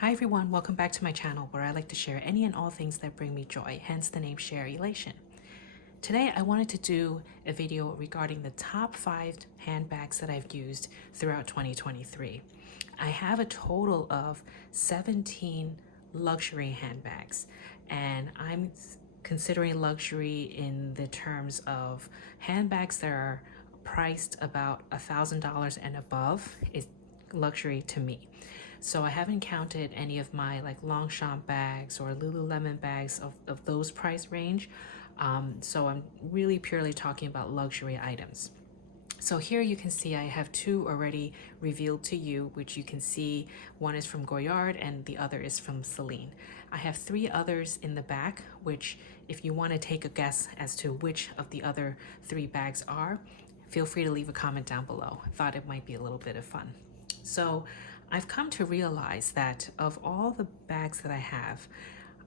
Hi everyone, welcome back to my channel where I like to share any and all things that bring me joy, hence the name Sharelation. Today I wanted to do a video regarding the top 5 handbags that I've used throughout 2023. I have a total of 17 luxury handbags, and I'm considering luxury in the terms of handbags that are priced about $1,000 and above is luxury to me. So I haven't counted any of my like Longchamp bags or Lululemon bags of those price range. So I'm really purely talking about luxury items. So here you can see I have two already revealed to you, which you can see one is from Goyard and the other is from Celine. I have 3 others in the back, which if you want to take a guess as to which of the other 3 bags are, feel free to leave a comment down below. I thought it might be a little bit of fun. So I've come to realize that of all the bags that I have,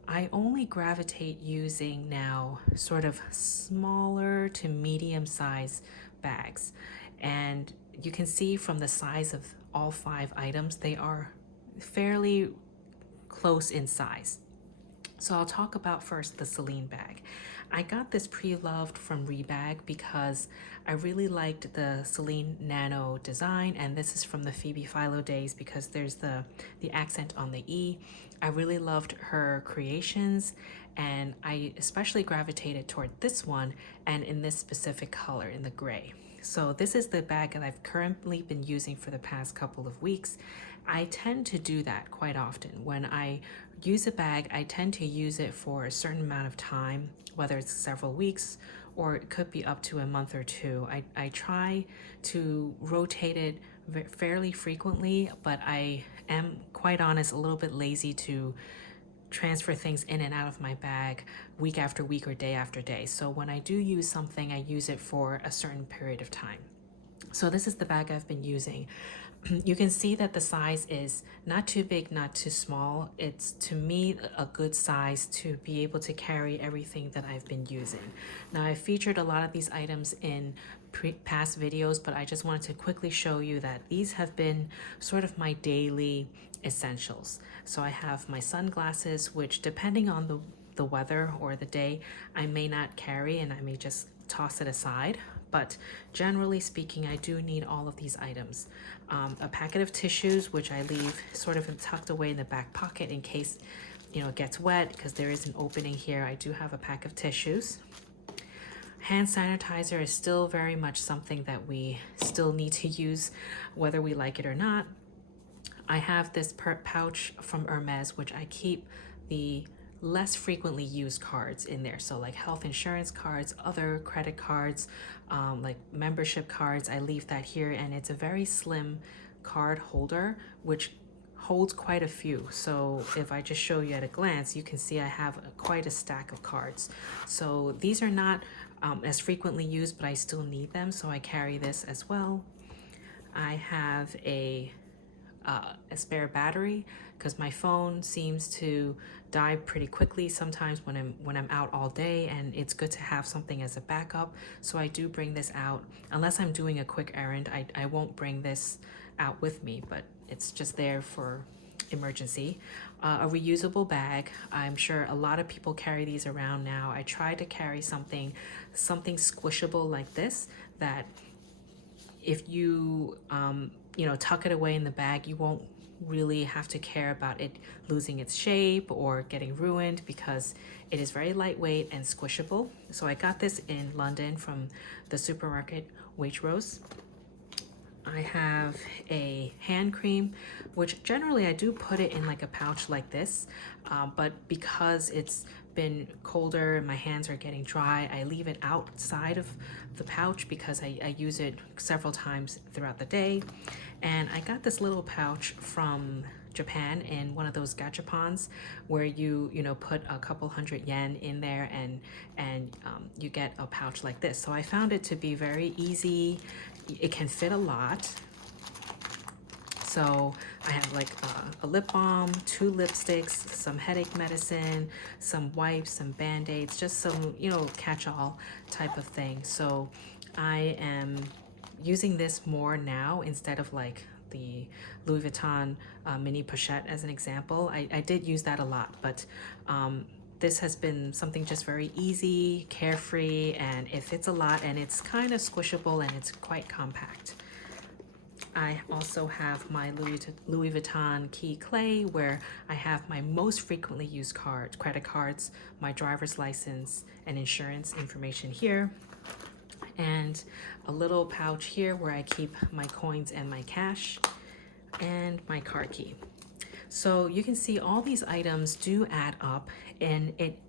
I only gravitate using now sort of smaller to medium size bags. And you can see from the size of all 5 items, they are fairly close in size. So I'll talk about first the Celine bag. I got this pre-loved from Rebag because I really liked the Celine Nano design, and this is from the Phoebe Philo days because there's the accent on the E. I really loved her creations, and I especially gravitated toward this one and in this specific color, in the gray. So this is the bag that I've currently been using for the past couple of weeks. I tend to do that quite often. When I use a bag, I tend to use it for a certain amount of time, whether it's several weeks or it could be up to a month or two. I try to rotate it fairly frequently, but I am, quite honest, a little bit lazy to transfer things in and out of my bag week after week or day after day. So when I do use something, I use it for a certain period of time. So this is the bag I've been using. You can see that the size is not too big, not too small. It's, to me, a good size to be able to carry everything that I've been using. Now, I've featured a lot of these items in past videos, but I just wanted to quickly show you that these have been sort of my daily essentials. So I have my sunglasses, which depending on the weather or the day, I may not carry and I may just toss it aside. But generally speaking, I do need all of these items. A packet of tissues, which I leave sort of tucked away in the back pocket in case, it gets wet, because there is an opening here. I do have a pack of tissues. Hand sanitizer is still very much something that we still need to use, whether we like it or not. I have this pouch from Hermes, which I keep the less frequently used cards in there. So like health insurance cards, other credit cards, like membership cards, I leave that here, and it's a very slim card holder, which holds quite a few. So if I just show you at a glance, you can see I have quite a stack of cards. So these are not as frequently used, but I still need them, so I carry this as well. I have a spare battery because my phone seems to die pretty quickly sometimes when I'm out all day, and it's good to have something as a backup. So I do bring this out unless I'm doing a quick errand. I won't bring this out with me, but it's just there for emergency. A reusable bag. I'm sure a lot of people carry these around now. I try to carry something squishable like this, that if you tuck it away in the bag, you won't really have to care about it losing its shape or getting ruined, because it is very lightweight and squishable. So I got this in London from the supermarket Waitrose. I have a hand cream, which generally I do put it in like a pouch like this, but because it's been colder and my hands are getting dry, I leave it outside of the pouch because I use it several times throughout the day. And I got this little pouch from Japan in one of those gachapons where you put a couple hundred yen in there, and you get a pouch like this. So I found it to be very easy. It can fit a lot. So I have like a lip balm, 2 lipsticks, some headache medicine, some wipes, some band-aids, just some catch-all type of thing. So I am using this more now instead of like the Louis Vuitton mini pochette as an example. I did use that a lot, but this has been something just very easy, carefree, and it fits a lot, and it's kind of squishable, and it's quite compact. I also have my Louis Vuitton key clay, where I have my most frequently used credit cards, my driver's license, and insurance information here, and a little pouch here where I keep my coins and my cash, and my car key. So you can see all these items do add up, and it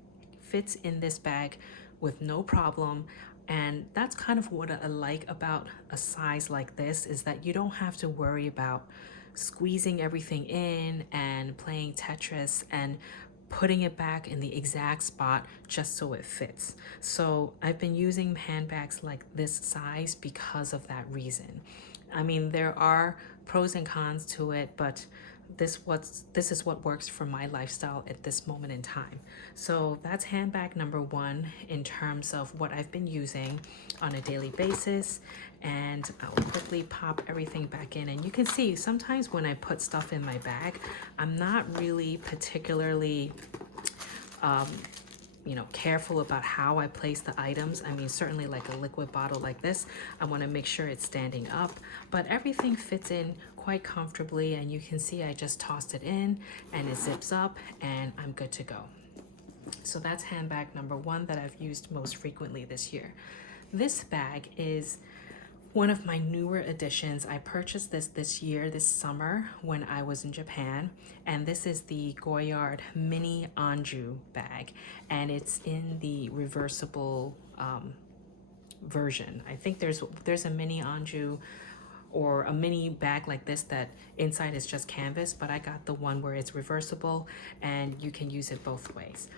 fits in this bag with no problem. And that's kind of what I like about a size like this, is that you don't have to worry about squeezing everything in and playing Tetris and putting it back in the exact spot just so it fits. So I've been using handbags like this size because of that reason. I mean, there are pros and cons to it, but this is what works for my lifestyle at this moment in time. So that's handbag number one in terms of what I've been using on a daily basis. And I'll quickly pop everything back in, and you can see sometimes when I put stuff in my bag, I'm not really particularly careful about how I place the items. I mean, certainly like a liquid bottle like this, I want to make sure it's standing up, but everything fits in quite comfortably, and you can see I just tossed it in and it zips up and I'm good to go. So that's handbag number one that I've used most frequently this year. This bag is one of my newer additions. I purchased this year, this summer, when I was in Japan, and this is the Goyard Mini Anju bag, and it's in the reversible version. I think there's a mini Anju or a mini bag like this that inside is just canvas, but I got the one where it's reversible and you can use it both ways.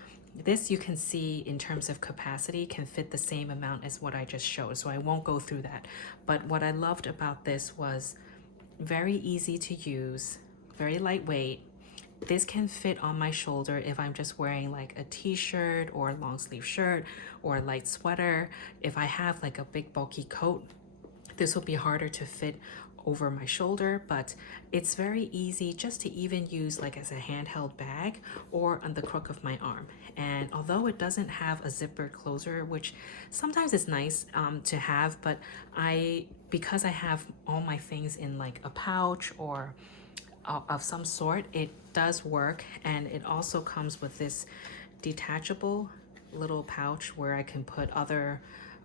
This, you can see in terms of capacity, can fit the same amount as what I just showed, so I won't go through that. But what I loved about this was very easy to use, very lightweight. This can fit on my shoulder if I'm just wearing like a t-shirt or a long sleeve shirt or a light sweater. If I have like a big bulky coat, this will be harder to fit over my shoulder, but it's very easy just to even use like as a handheld bag or on the crook of my arm. And although it doesn't have a zipper closer, which sometimes is nice to have, but because I have all my things in like a pouch or of some sort, it does work. And it also comes with this detachable little pouch where I can put other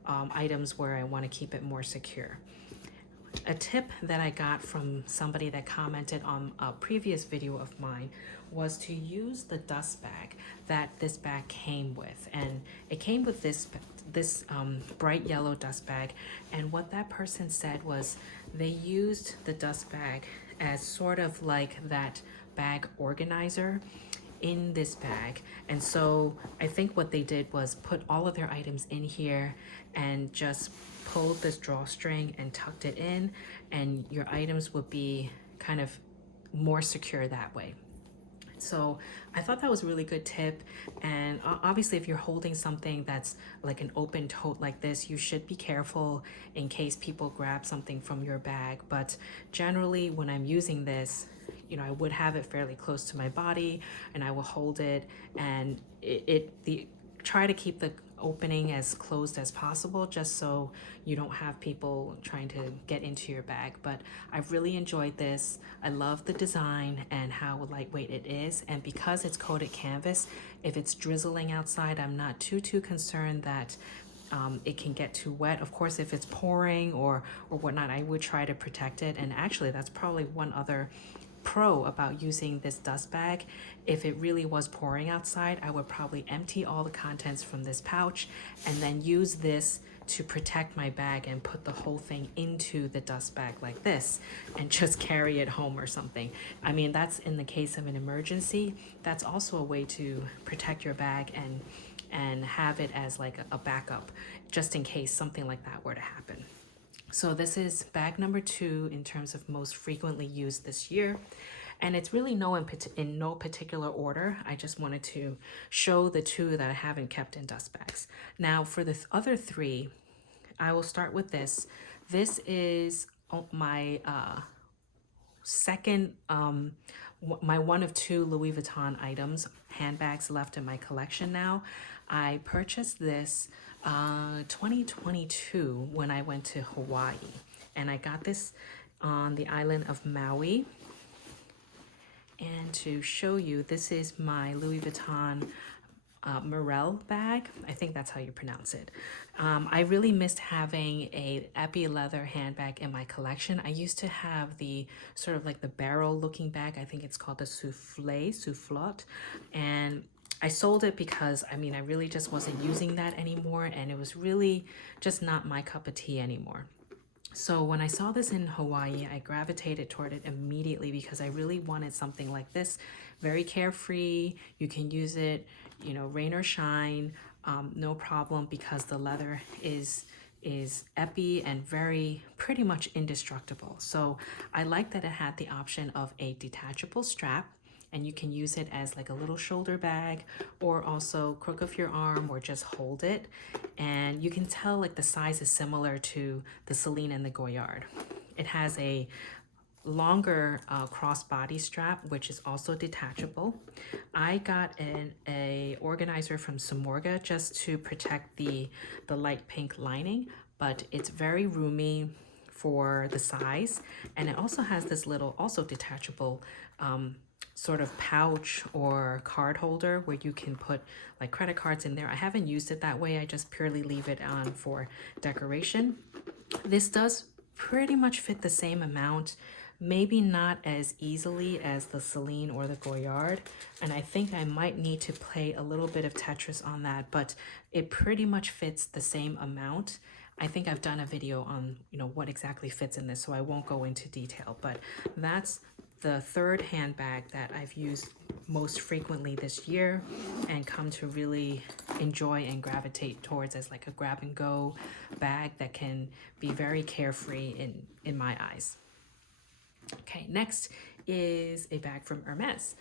items where I want to keep it more secure. A tip that I got from somebody that commented on a previous video of mine was to use the dust bag that this bag came with, and it came with this bright yellow dust bag. And what that person said was they used the dust bag as sort of like that bag organizer in this bag. And so I think what they did was put all of their items in here and just pulled this drawstring and tucked it in, and your items would be kind of more secure that way. So I thought that was a really good tip. And obviously if you're holding something that's like an open tote like this, you should be careful in case people grab something from your bag. But generally when I'm using this, I would have it fairly close to my body and I will hold it, and try to keep the opening as closed as possible, just so you don't have people trying to get into your bag. But I've really enjoyed this. I love the design and how lightweight it is, and because it's coated canvas, if it's drizzling outside, I'm not too concerned that it can get too wet. Of course, if it's pouring or whatnot, I would try to protect it. And actually that's probably one other pro about using this dust bag. If it really was pouring outside, I would probably empty all the contents from this pouch and then use this to protect my bag and put the whole thing into the dust bag like this and just carry it home or something. I mean, that's in the case of an emergency. That's also a way to protect your bag and have it as like a backup just in case something like that were to happen. So this is bag number 2 in terms of most frequently used this year. And it's really in no particular order. I just wanted to show the 2 that I haven't kept in dust bags. Now for the other 3, I will start with this. This is my second, my one of two Louis Vuitton items, handbags left in my collection now. I purchased this 2022 when I went to Hawaii, and I got this on the island of Maui. And to show you, this is my Louis Vuitton Morel bag. I think that's how you pronounce it. I really missed having a epi leather handbag in my collection. I used to have the sort of like the barrel looking bag. I think it's called the soufflot. And I sold it because I really just wasn't using that anymore, and it was really just not my cup of tea anymore. So when I saw this in Hawaii, I gravitated toward it immediately because I really wanted something like this, very carefree. You can use it, rain or shine, no problem, because the leather is epi and very pretty much indestructible. So I like that it had the option of a detachable strap, and you can use it as like a little shoulder bag, or also crook of your arm, or just hold it. And you can tell like the size is similar to the Celine and the Goyard. It has a longer crossbody strap, which is also detachable. I got a organizer from Samorga just to protect the light pink lining, but it's very roomy for the size. And it also has this little also detachable sort of pouch or card holder where you can put like credit cards in there. I haven't used it that way. I just purely leave it on for decoration. This does pretty much fit the same amount, maybe not as easily as the Celine or the Goyard. And I think I might need to play a little bit of Tetris on that, but it pretty much fits the same amount. I think I've done a video on, what exactly fits in this, so I won't go into detail, but that's the third handbag that I've used most frequently this year and come to really enjoy and gravitate towards as like a grab and go bag that can be very carefree in my eyes. Okay, next is a bag from Hermes.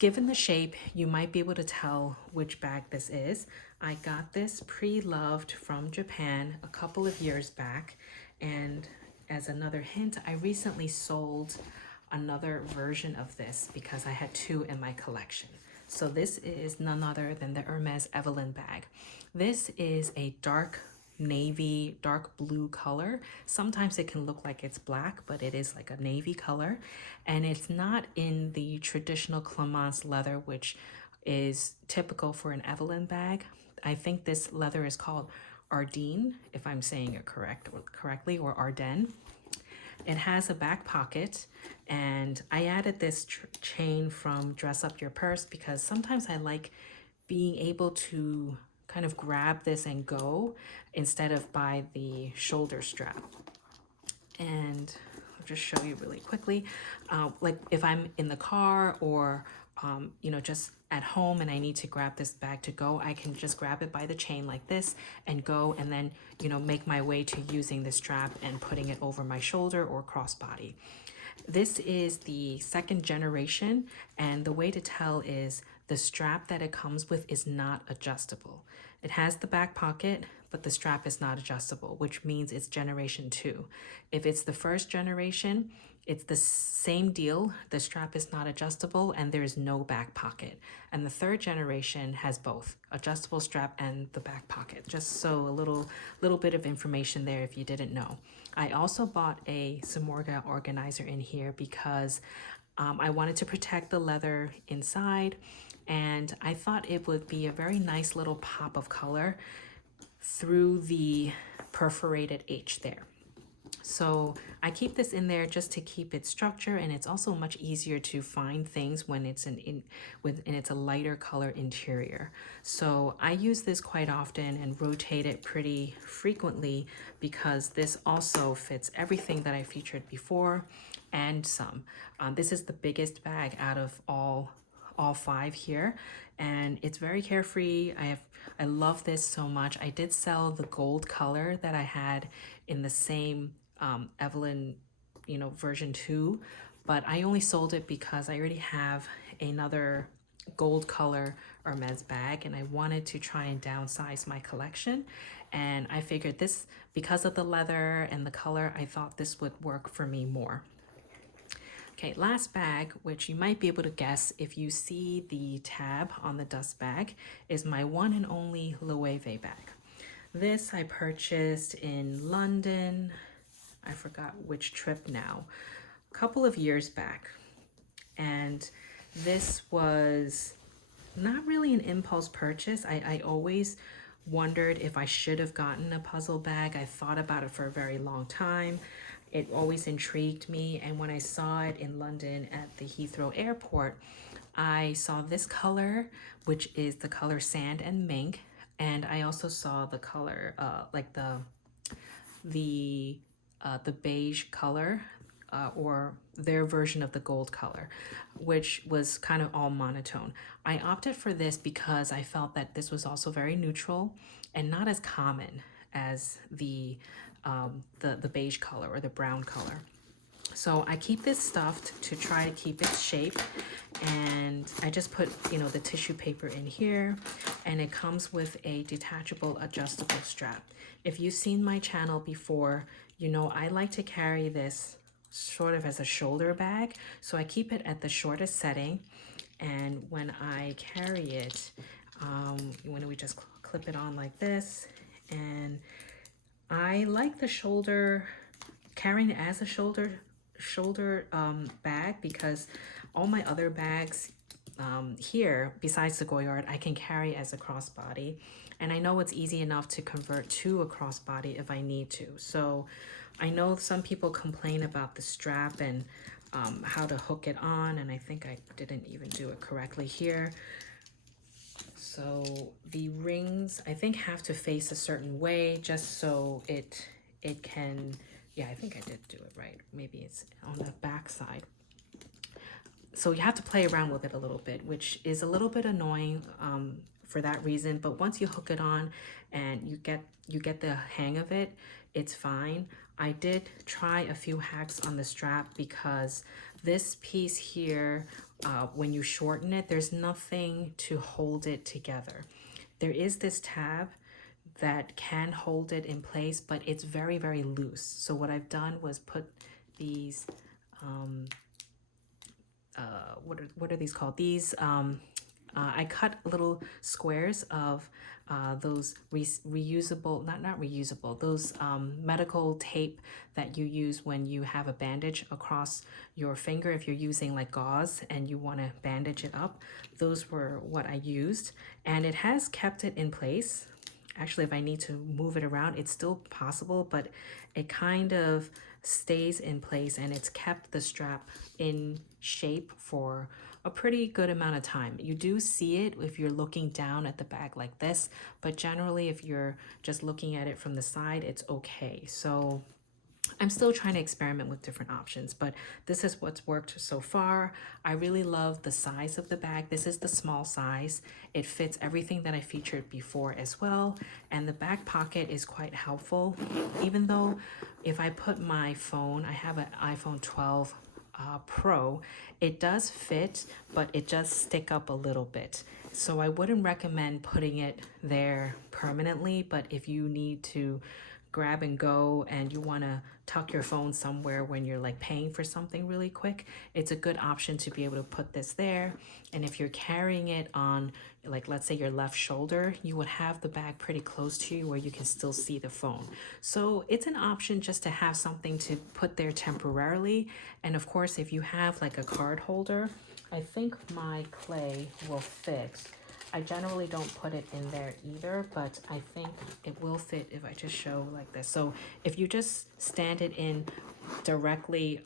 Given the shape, you might be able to tell which bag this is. I got this pre-loved from Japan a couple of years back, and as another hint, I recently sold another version of this because I had two in my collection. So this is none other than the Hermes Evelyn bag. This is a dark navy, dark blue color. Sometimes it can look like it's black, but it is like a navy color. And it's not in the traditional Clemence leather, which is typical for an Evelyn bag. I think this leather is called Ardenne, if I'm saying it correctly, or Ardennes. It has a back pocket, and I added this chain from Dress Up Your Purse because sometimes I like being able to kind of grab this and go instead of by the shoulder strap. And I'll just show you really quickly. Like if I'm in the car or just at home and I need to grab this bag to go, I can just grab it by the chain like this and go, and then, make my way to using the strap and putting it over my shoulder or crossbody. This is the second generation, and the way to tell is the strap that it comes with is not adjustable. It has the back pocket, but the strap is not adjustable, which means it's generation 2. If it's the first generation, it's the same deal. The strap is not adjustable and there is no back pocket. And the third generation has both adjustable strap and the back pocket. Just so a little bit of information there if you didn't know. I also bought a Samorga organizer in here because I wanted to protect the leather inside, and I thought it would be a very nice little pop of color through the perforated H there. So I keep this in there just to keep its structure, and it's also much easier to find things when it's and it's a lighter color interior. So I use this quite often and rotate it pretty frequently because this also fits everything that I featured before and some. This is the biggest bag out of all 5 here, and it's very carefree. I love this so much. I did sell the gold color that I had in the same Evelyn version 2, but I only sold it because I already have another gold color Hermes bag and I wanted to try and downsize my collection, and I figured this, because of the leather and the color, I thought this would work for me more. Okay, last bag, which you might be able to guess if you see the tab on the dust bag, is my one and only Loewe bag. This I purchased in London. I forgot which trip now, a couple of years back. And this was not really an impulse purchase. I always wondered if I should have gotten a puzzle bag. I thought about it for a very long time. It always intrigued me. And when I saw it in London at the Heathrow airport, I saw this color, which is the color sand and mink. And I also saw the color, like the beige color, or their version of the gold color, which was kind of all monotone. I opted for this because I felt that this was also very neutral and not as common as the beige color or the brown color. So I keep this stuffed to try to keep its shape, and I just put, the tissue paper in here, and it comes with a detachable adjustable strap. If you've seen my channel before, I like to carry this sort of as a shoulder bag. So I keep it at the shortest setting, and when I carry it, when we just clip it on like this, and I like the carrying it as a shoulder bag, because all my other bags here, besides the Goyard, I can carry as a crossbody, and I know it's easy enough to convert to a crossbody if I need to. So I know some people complain about the strap and how to hook it on, and I think I didn't even do it correctly here. So the rings, I think, have to face a certain way just so it can, yeah, I think I did do it right. Maybe it's on the back side. So you have to play around with it a little bit, which is a little bit annoying for that reason. But once you hook it on and you get the hang of it, it's fine. I did try a few hacks on the strap, because this piece here, when you shorten it, there's nothing to hold it together. There is this tab that can hold it in place, but it's very, very loose. So what I've done was put these, what are these called? These, I cut little squares of those reusable, not reusable, those medical tape that you use when you have a bandage across your finger. If you're using like gauze and you want to bandage it up, those were what I used, and it has kept it in place. Actually, if I need to move it around, it's still possible, but it kind of stays in place, and it's kept the strap in shape for a pretty good amount of time. You do see it if you're looking down at the bag like this, but generally if you're just looking at it from the side, it's okay. So I'm still trying to experiment with different options, but this is what's worked so far. I really love the size of the bag. This is the small size. It fits everything that I featured before as well, and the back pocket is quite helpful. Even though if I put my phone, I have an iPhone 12 Pro, it does fit, but it does stick up a little bit. So I wouldn't recommend putting it there permanently, but if you need to grab and go and you want to tuck your phone somewhere when you're like paying for something really quick, it's a good option to be able to put this there. And if you're carrying it on, like, let's say your left shoulder, you would have the bag pretty close to you where you can still see the phone. So it's an option just to have something to put there temporarily. And of course, if you have like a card holder, I think my clay will fit. I generally don't put it in there either, but I think it will fit if I just show like this. So if you just stand it in directly,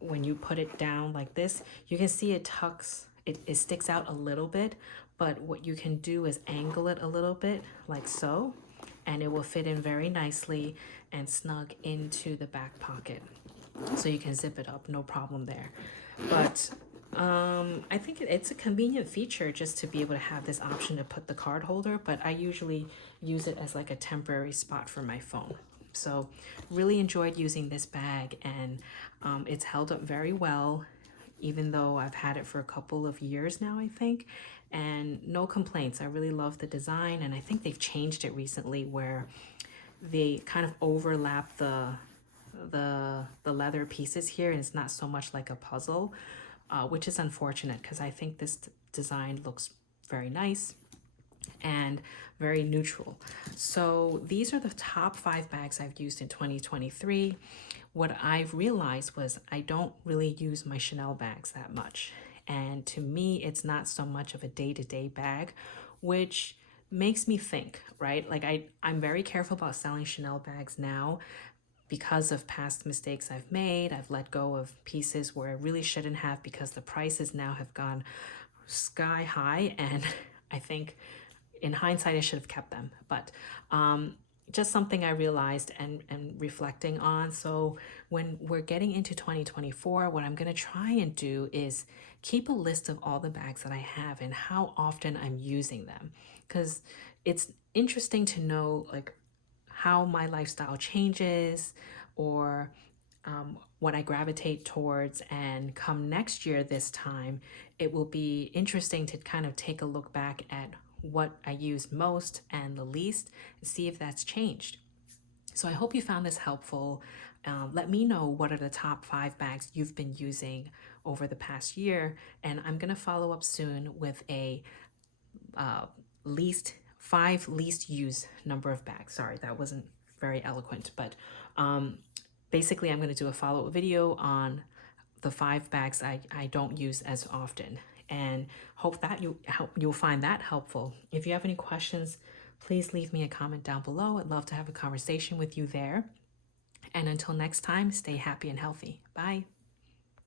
when you put it down like this, you can see it tucks, it sticks out a little bit, but what you can do is angle it a little bit like so, and it will fit in very nicely and snug into the back pocket. So you can zip it up, no problem there. But I think it's a convenient feature just to be able to have this option to put the card holder, but I usually use it as like a temporary spot for my phone. So really enjoyed using this bag, and it's held up very well, even though I've had it for a couple of years now, I think, and no complaints. I really love the design, and I think they've changed it recently where they kind of overlap the leather pieces here, and it's not so much like a puzzle, which is unfortunate because I think this design looks very nice and very neutral. So these are the top 5 bags I've used in 2023. What I've realized was I don't really use my Chanel bags that much. And to me, it's not so much of a day-to-day bag, which makes me think, right? Like I'm very careful about selling Chanel bags now because of past mistakes I've made. I've let go of pieces where I really shouldn't have because the prices now have gone sky high, and I think in hindsight I should have kept them. But just something I realized and reflecting on. So when we're getting into 2024, what I'm going to try and do is keep a list of all the bags that I have and how often I'm using them, because it's interesting to know like how my lifestyle changes, or what I gravitate towards. And come next year, this time, it will be interesting to kind of take a look back at what I use most and the least and see if that's changed. So I hope you found this helpful. Let me know what are the top 5 bags you've been using over the past year. And I'm going to follow up soon with a least 5 least used number of bags. Sorry, that wasn't very eloquent, but basically I'm going to do a follow-up video on the 5 bags I don't use as often, and hope that you'll find that helpful. If you have any questions, please leave me a comment down below. I'd love to have a conversation with you there. And until next time, stay happy and healthy. Bye.